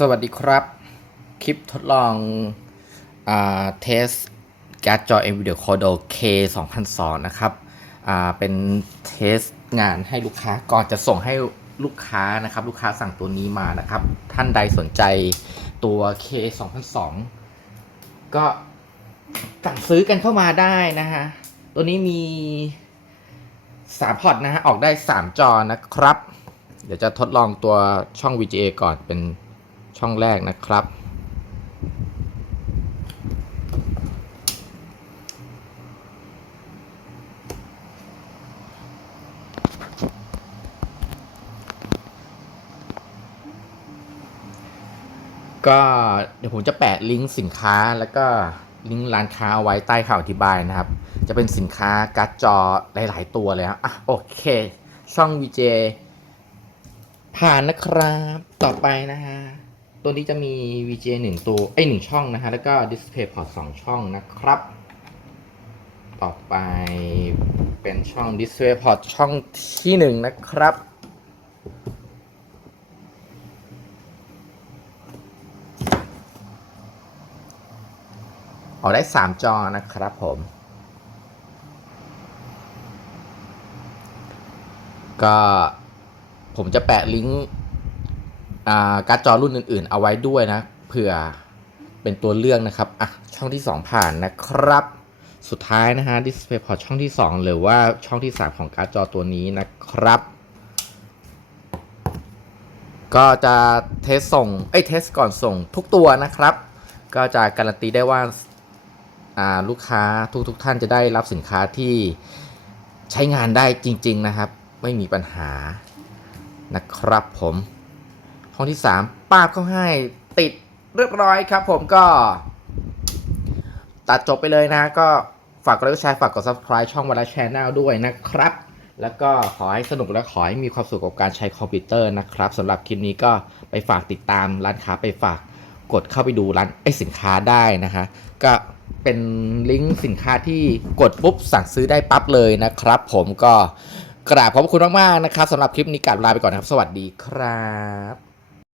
สวัสดีครับ คลิปทดลองอ่าเทสการ์ดจอ NVIDIA Cordo K 2002นะครับอ่าเป็นเทสงานให้ลูกค้าก่อนจะส่งให้ลูกค้านะครับ ลูกค้าสั่งตัวนี้มานะครับ ท่านใดสนใจตัว K 2002ก็สั่งซื้อกันเข้ามาได้นะฮะ ตัวนี้มี3พอร์ตนะฮะ ออกได้ 3 จอนะครับ เดี๋ยวจะทดลองตัวช่อง VGA ก่อนเป็น ช่องแรกนะครับ ก็เดี๋ยวผมจะแปะลิงก์สินค้าแล้วก็ลิงก์ร้านค้าเอาไว้ใต้ข่าวอธิบายนะครับ จะเป็นสินค้าการ์ดจอหลาย ๆ ตัวเลยครับอะโอเค ช่อง VJ ผ่านนะครับ ต่อไปนะฮะ ตัวนี้จะมี VJ หนึ่งตัวไอยหนึ่งช่องนะฮะ แล้วก็ DisplayPort สองช่องนะครับ ต่อไปเป็นช่อง DisplayPort ช่องที่หนึ่งนะครับ ออกได้ 3 จอนะครับผม ก็ผมจะแปะลิงก์ การ์ดจอรุ่นอื่น ๆ เอาไว้ด้วยนะเผื่อเป็นตัวเลือกนะครับอะช่องที่ 2 ผ่านนะครับ สุดท้ายนะฮะ DisplayPort ช่องที่ 2 หรือว่าช่องที่ 3 ของการ์ดจอตัวนี้นะครับ ก็จะเทสส่งเอ้ยเทสก่อนส่งทุกตัวนะครับ ก็จะการันตีได้ว่าาลูกค้าทุกทกท่านจะได้รับสินค้าที่ใช้งานได้จริง ๆ นะครับ ไม่มีปัญหานะครับผม ห้องที่ 3ป้าบเข้าให้ติดเรียบร้อยครับผมก็ ตัดจบไปเลยนะ ก็ฝากกดไลค์กดแชร์ฝากกด subscribe ช่องวันละแชนแนลด้วยนะครับ แล้วก็ขอให้สนุกและขอให้มีความสุขกับการใช้คอมพิวเตอร์นะครับสำหรับคลิปนี้ก็ไปฝากติดตามร้านค้าไปฝากกดเข้าไปดูร้านไอสินค้าได้นะคะก็เป็นลิงก์สินค้าที่กดปุ๊บสั่งซื้อได้ปั๊บเลยนะครับ ผมก็กราบขอบพระคุณมากๆนะครับสำหรับคลิปนี้กราบลาไปก่อนนะครับ สวัสดีครับ